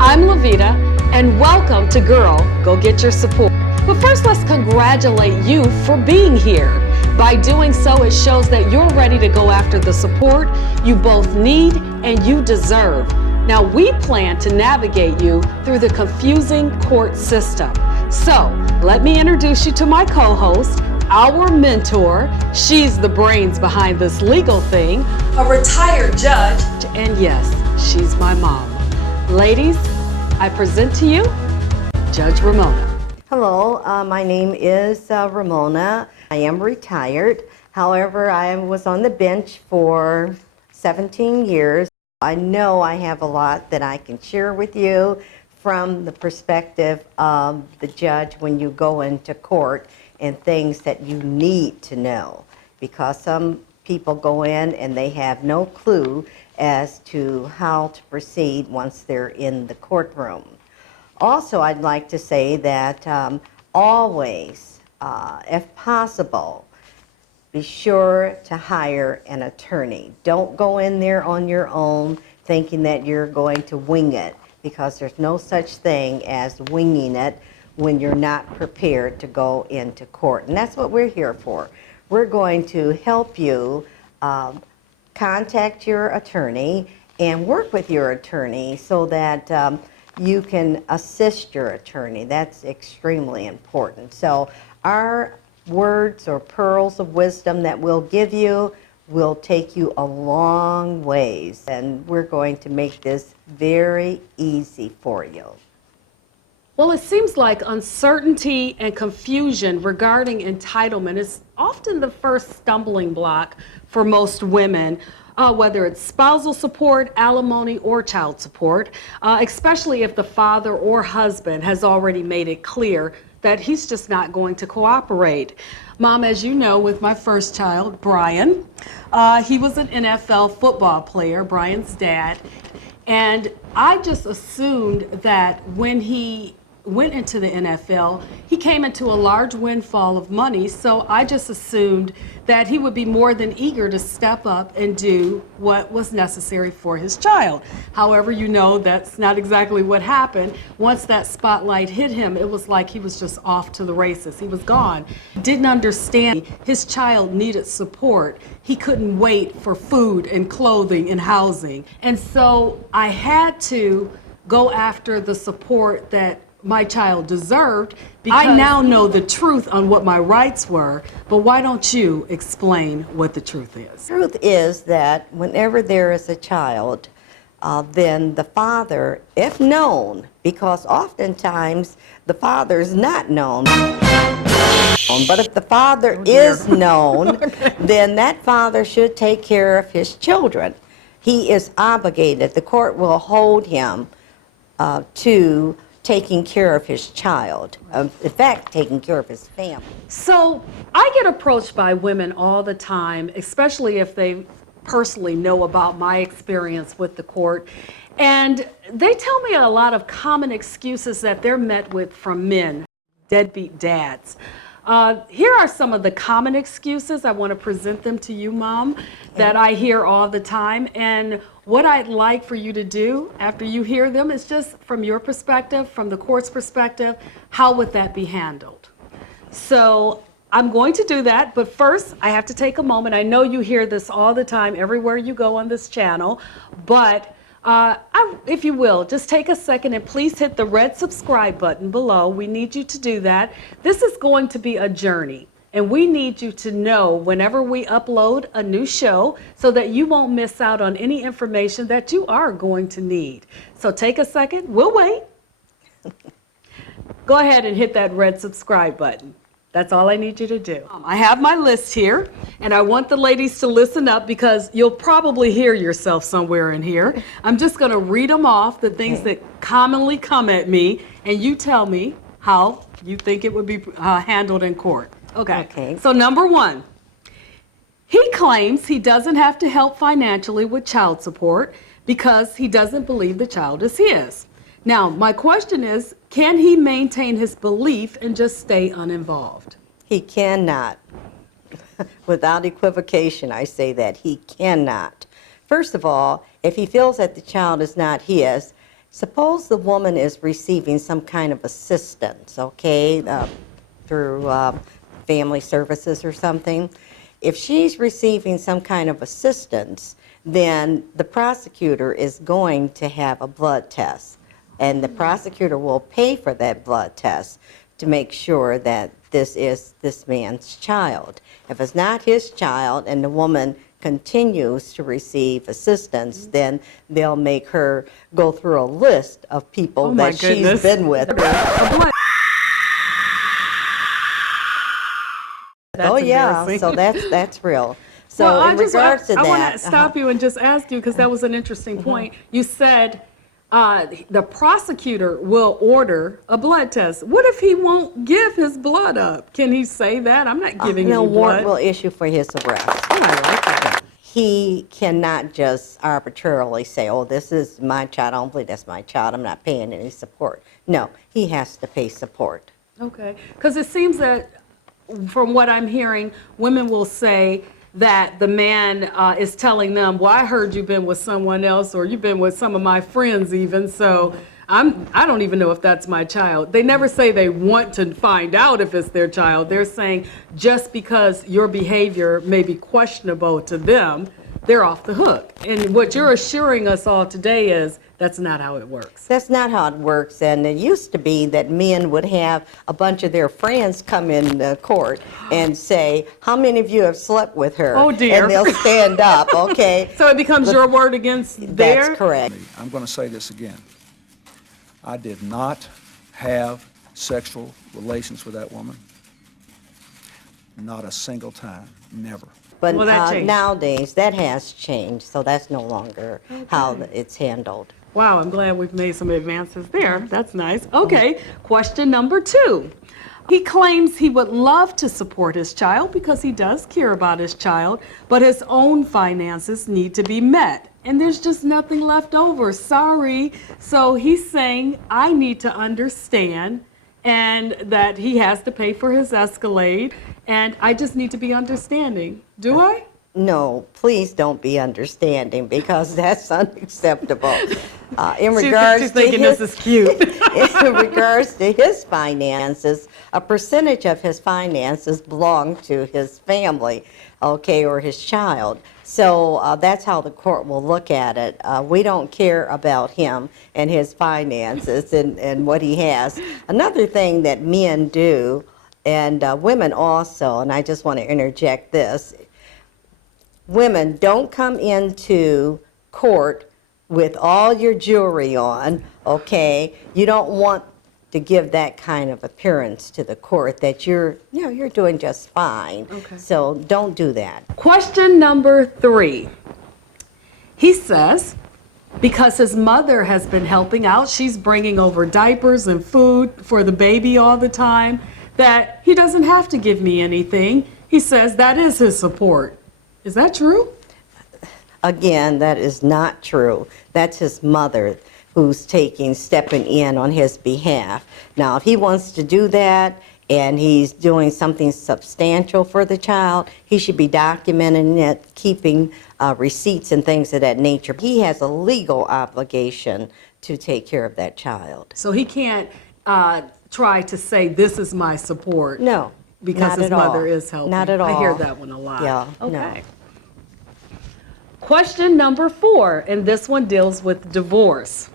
I'm Lavita, and welcome to Girl, Go Get Your Support. But first, let's congratulate you for being here. By doing so, it shows that you're ready to go after the support you both need and you deserve. Now, we plan to navigate you through the confusing court system. So, let me introduce you to my co-host, our mentor. She's the brains behind this legal thing, a retired judge, and yes, she's my mom. Ladies, I present to you Judge Ramona. Hello, my name is Ramona. I am retired. However, I was on the bench for 17 years. I know I have a lot that I can share with you from the perspective of the judge when you go into court and things that you need to know, because some people go in and they have no clue as to how to proceed once they're in the courtroom. Also, I'd like to say that always, if possible, be sure to hire an attorney. Don't go in there on your own thinking that you're going to wing it, because there's no such thing as winging it when you're not prepared to go into court. And that's what we're here for. We're going to help you contact your attorney and work with your attorney so that you can assist your attorney. That's extremely important. So our words or pearls of wisdom that we'll give you will take you a long ways, and we're going to make this very easy for you. Well, it seems like uncertainty and confusion regarding entitlement is often the first stumbling block for most women, whether it's spousal support, alimony, or child support, especially if the father or husband has already made it clear that he's just not going to cooperate. Mom, as you know, with my first child, Brian, he was an NFL football player, Brian's dad, and I just assumed that when he went into the NFL, he came into a large windfall of money, so I just assumed that he would be more than eager to step up and do what was necessary for his child. However, you know that's not exactly what happened. Once that spotlight hit him, it was like he was just off to the races. He was gone. Didn't understand his child needed support. He couldn't wait for food and clothing and housing. And so I had to go after the support that my child deserved, because I now know the truth on what my rights were. But why don't you explain what the truth is? The truth is that whenever there is a child, then the father, if known, because oftentimes the father is not known, but if the father is known, then that father should take care of his children. He is obligated. The court will hold him to taking care of his child, in fact, taking care of his family. So I get approached by women all the time, especially if they personally know about my experience with the court, and they tell me a lot of common excuses that they're met with from men, deadbeat dads. Here are some of the common excuses. I want to present them to you, Mom, that I hear all the time. And what I'd like for you to do after you hear them is just from your perspective, from the court's perspective, how would that be handled? So I'm going to do that, but first I have to take a moment. I know you hear this all the time everywhere you go on this channel, but if you will, just take a second and please hit the red subscribe button below. We need you to do that. This is going to be a journey, and we need you to know whenever we upload a new show so that you won't miss out on any information that you are going to need. So take a second. We'll wait. Go ahead and hit that red subscribe button. That's all I need you to do. I have my list here, and I want the ladies to listen up because you'll probably hear yourself somewhere in here. I'm just going to read them off, the things that commonly come at me, and you tell me how you think it would be handled in court. Okay. So number one, he claims he doesn't have to help financially with child support because he doesn't believe the child is his. Now, my question is, can he maintain his belief and just stay uninvolved? He cannot. Without equivocation, I say that he cannot. First of all, if he feels that the child is not his, Suppose the woman is receiving some kind of assistance, okay, through family services or something. If she's receiving some kind of assistance, then the prosecutor is going to have a blood test, and the prosecutor will pay for that blood test to make sure that this is this man's child. If it's not his child and the woman continues to receive assistance, then they'll make her go through a list of people that she's been with. Oh yeah, so that's real. So well, in regards to that, I want to stop you and just ask you, because that was an interesting point. You said the prosecutor will order a blood test. What if he won't give his blood up? Can he say that? I'm not giving no any warrant blood. will issue for his arrest. Oh, I like that. He cannot just arbitrarily say, oh, this is my child, I don't believe that's my child, I'm not paying any support. No, he has to pay support. Okay, because it seems that from what I'm hearing, women will say that the man is telling them, well, I heard you've been with someone else, or you've been with some of my friends even, so I don't even know if that's my child. They never say they want to find out if it's their child. They're saying just because your behavior may be questionable to them, they're off the hook. And what you're assuring us all today is that's not how it works. That's not how it works, and it used to be that men would have a bunch of their friends come in court and say, how many of you have slept with her? Oh, dear. And they'll stand up, okay? So it becomes your word against theirs? That's correct. I'm going to say this again. I did not have sexual relations with that woman. Not a single time, never. But Well, that changed. nowadays, that has changed, so that's no longer how it's handled. Wow, I'm glad we've made some advances there. That's nice. Okay, question number 2. He claims he would love to support his child because he does care about his child, but his own finances need to be met. And there's just nothing left over. Sorry. So he's saying, I need to understand, and that he has to pay for his Escalade, and I just need to be understanding. Do I? No, please don't be understanding, because that's unacceptable. In regards She's to thinking his, this is cute. in regards to his finances, a percentage of his finances belong to his family, okay, or his child. So that's how the court will look at it. We don't care about him and his finances and what he has. Another thing that men do, and women also, and I just want to interject this, women, don't come into court with all your jewelry on, okay? You don't want to give that kind of appearance to the court that you're doing just fine. Okay. So don't do that. Question number 3. He says, because his mother has been helping out, she's bringing over diapers and food for the baby all the time, that he doesn't have to give me anything. He says that is his support. Is that true? Again, that is not true. That's his mother who's stepping in on his behalf. Now, if he wants to do that and he's doing something substantial for the child, he should be documenting it, keeping receipts and things of that nature. He has a legal obligation to take care of that child. So he can't try to say this is my support. No, Because not his at all. mother is helping. Not at all. I hear that one a lot. Yeah, Okay. no. Question number 4, and this one deals with divorce.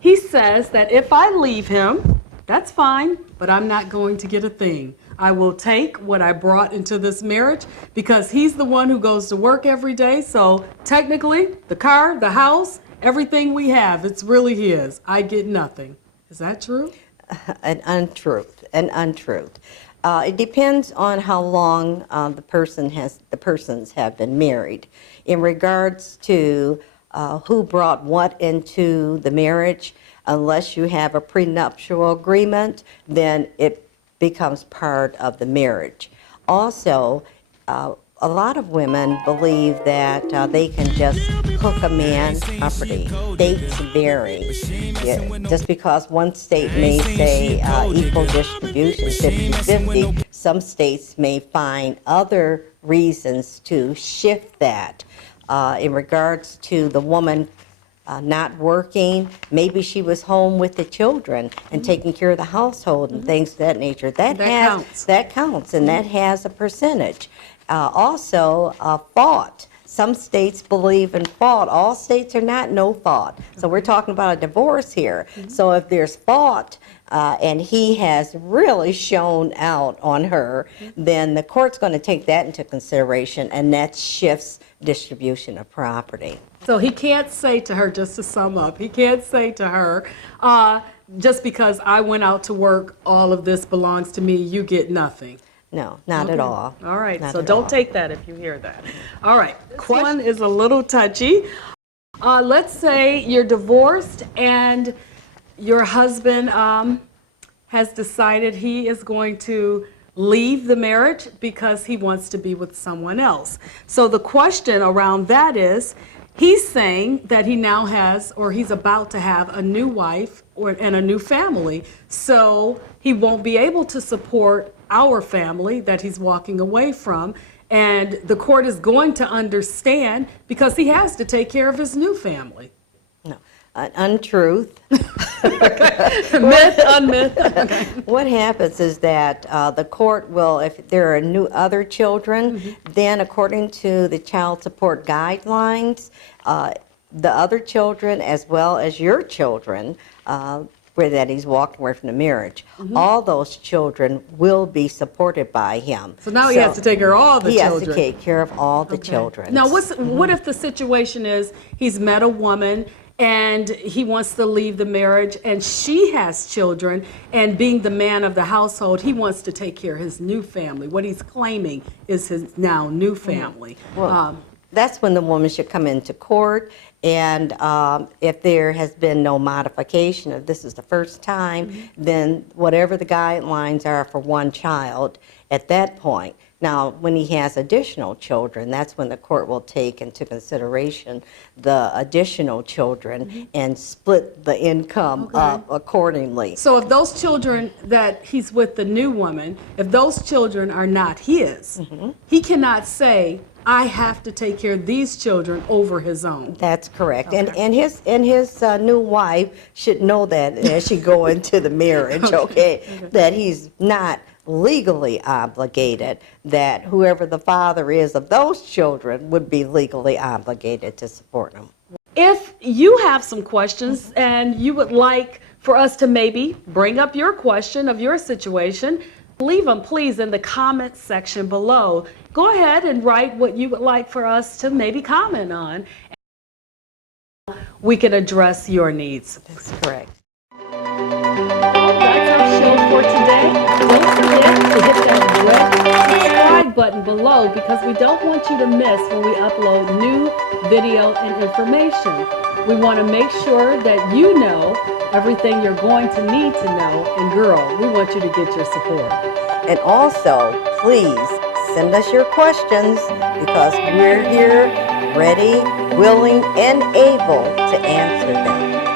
He says that if I leave him, that's fine, but I'm not going to get a thing. I will take what I brought into this marriage because he's the one who goes to work every day. So technically, the car, the house, everything we have, it's really his. I get nothing. Is that true? An untruth. It depends on how long the persons have been married. In regards to who brought what into the marriage, unless you have a prenuptial agreement, then it becomes part of the marriage. Also, a lot of women believe that they can just hook a man's property. States vary. Yeah, just because one state may say equal distribution, 50-50, some states may find other reasons to shift that. In regards to the woman not working. Maybe she was home with the children and taking care of the household and things of that nature. That counts. That counts, and that has a percentage. Also, fault. Some states believe in fault. All states are not no fault. So we're talking about a divorce here. So if there's fault, and he has really shown out on her, then the court's going to take that into consideration, and that shifts distribution of property. So he can't say to her, just to sum up, he can't say to her, just because I went out to work, all of this belongs to me, you get nothing. No, not at all. All right, Not so at don't all. take that if you hear that. All right, this one is a little touchy. Let's say you're divorced and your husband has decided he is going to leave the marriage because he wants to be with someone else. So the question around that is, he's saying that he now has, or he's about to have, a new wife and a new family. So he won't be able to support our family that he's walking away from. And the court is going to understand because he has to take care of his new family. No, an untruth. Myth, unmyth. Okay. What happens is that the court will, if there are other children, then according to the child support guidelines, the other children as well as your children, where that he's walked away from the marriage, all those children will be supported by him. So now he has to take care of all the he children. He has to take care of all the children. Now, what if the situation is he's met a woman and he wants to leave the marriage and she has children, and being the man of the household, he wants to take care of his new family. What he's claiming is his now new family. Well, that's when the woman should come into court, and if there has been no modification, if this is the first time, then whatever the guidelines are for one child at that point. Now, when he has additional children, that's when the court will take into consideration the additional children and split the income up accordingly. So if those children that he's with the new woman, if those children are not his, he cannot say, I have to take care of these children over his own. That's correct. And his new wife should know that as she go into the marriage, that he's not legally obligated, that whoever the father is of those children would be legally obligated to support them. If you have some questions and you would like for us to maybe bring up your question of your situation, leave them please in the comments section below. Go ahead and write what you would like for us to maybe comment on. We can address your needs. That's correct. That's our show for today. Don't forget to hit that red subscribe button below because we don't want you to miss when we upload new video and information. We want to make sure that you know everything you're going to need to know, and girl, we want you to get your support. And also, please send us your questions because we're here ready, willing, and able to answer them.